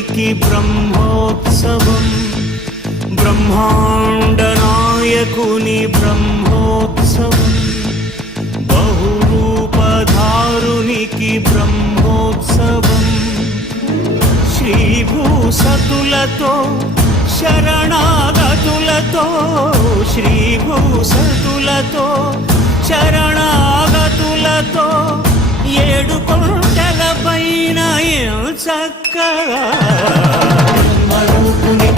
బ్రహ్మాండనాయకునికి బ్రహ్మోత్సవం, బ్రహ్మాండనాయకుని బ్రహ్మోత్సవం, బహురూపధారునికి బ్రహ్మోత్సవం, శ్రీభూసతులతో శరణాగతులతో, శ్రీభూసతులతో శరణాగతులతో, ఏడు కొండల పైన చక్కగా బ్రహ్మరూపుని